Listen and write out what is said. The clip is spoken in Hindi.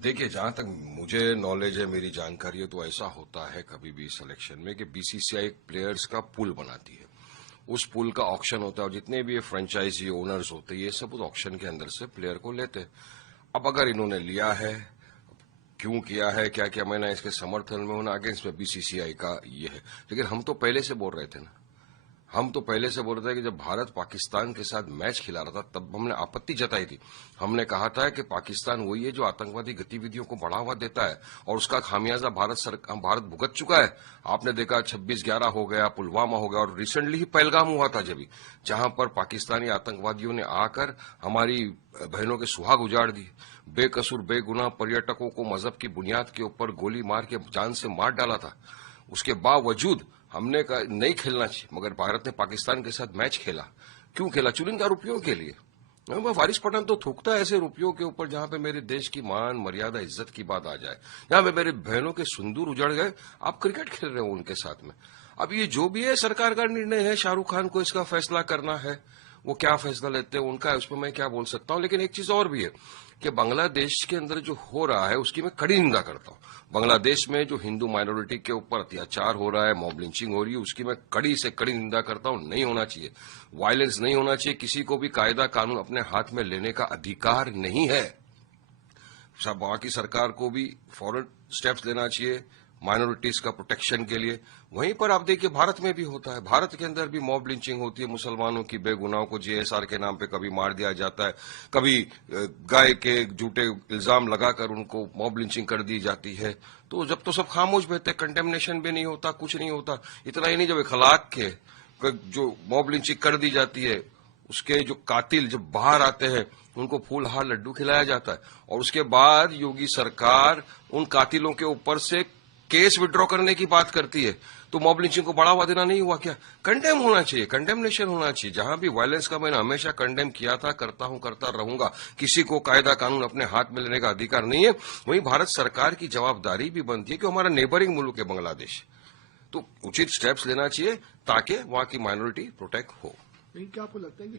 देखिए, जहां तक मुझे नॉलेज है, मेरी जानकारी है, तो ऐसा होता है कभी भी सिलेक्शन में कि बीसीसीआई प्लेयर्स का पूल बनाती है। उस पूल का ऑक्शन होता है और जितने भी ये फ्रेंचाइजी ओनर्स होते हैं, ये सब उस ऑक्शन के अंदर से प्लेयर को लेते हैं। अब अगर इन्होंने लिया है, क्यों किया है, क्या क्या मैंने इसके समर्थन में होना, अगेंस्ट में बीसीसीआई का ये है। लेकिन हम तो पहले से बोल रहे थे ना, हम तो पहले से बोल रहे थे कि जब भारत पाकिस्तान के साथ मैच खिला रहा था तब हमने आपत्ति जताई थी। हमने कहा था कि पाकिस्तान वही है जो आतंकवादी गतिविधियों को बढ़ावा देता है और उसका खामियाजा भारत भुगत चुका है। आपने देखा 26/11 हो गया, पुलवामा हो गया और रिसेंटली ही पहलगाम हुआ था जहां पर पाकिस्तानी आतंकवादियों ने आकर हमारी बहनों के सुहाग उजाड़ दिए। बेकसूर बेगुनाह पर्यटकों को मजहब की बुनियाद के ऊपर गोली मार के जान से मार डाला था। उसके बावजूद हमने कहा नहीं खेलना चाहिए, मगर भारत ने पाकिस्तान के साथ मैच खेला। क्यों खेला? चुनिंदा रुपयों के लिए। वारिस पठान तो थूकता है ऐसे रुपयों के ऊपर जहां पे मेरे देश की मान मर्यादा इज्जत की बात आ जाए, जहां पे मेरे बहनों के सिंदूर उजड़ गए, आप क्रिकेट खेल रहे हो उनके साथ में। अब ये जो भी है सरकार का निर्णय है, शाहरुख खान को इसका फैसला करना है, वो क्या फैसला लेते हैं उनका है, उसमें मैं क्या बोल सकता हूं। लेकिन एक चीज और भी है कि बांग्लादेश के अंदर जो हो रहा है उसकी मैं कड़ी निंदा करता हूं। बांग्लादेश में जो हिंदू माइनॉरिटी के ऊपर अत्याचार हो रहा है, मॉब लिंचिंग हो रही है, उसकी मैं कड़ी से कड़ी निंदा करता हूं। नहीं होना चाहिए, वायलेंस नहीं होना चाहिए, किसी को भी कायदा कानून अपने हाथ में लेने का अधिकार नहीं है। वहां की सरकार को भी फौरन स्टेप्स लेना चाहिए माइनॉरिटीज का प्रोटेक्शन के लिए। वहीं पर आप देखिए भारत में भी होता है, भारत के अंदर भी मॉब लिंचिंग होती है, मुसलमानों की बेगुनाहों को जीएसआर के नाम पे कभी मार दिया जाता है, कभी गाय के झूठे इल्जाम लगाकर उनको मॉब लिंचिंग कर दी जाती है। तो जब तो सब खामोश बैठते, कंडेमनेशन भी नहीं होता, कुछ नहीं होता। इतना ही नहीं, जब इखलाक के जो मॉब लिंचिंग कर दी जाती है, उसके जो कातिल जब बाहर आते हैं उनको फूल हार लड्डू खिलाया जाता है और उसके बाद योगी सरकार उन कातिलों के ऊपर से केस विड्रॉ करने की बात करती है। तो मॉब लिंचिंग को बढ़ावा देना नहीं हुआ क्या? कंडेम होना चाहिए, कंडेमनेशन होना चाहिए। जहां भी वायलेंस का मैंने हमेशा कंडेम किया था, करता हूं, करता रहूंगा। किसी को कायदा कानून अपने हाथ में लेने का अधिकार नहीं है। वहीं भारत सरकार की जवाबदारी भी बनती है कि हमारा नेबरिंग मुल्क है बांग्लादेश, तो उचित स्टेप्स लेना चाहिए ताकि वहां की माइनॉरिटी प्रोटेक्ट हो। क्या आपको लगता है कि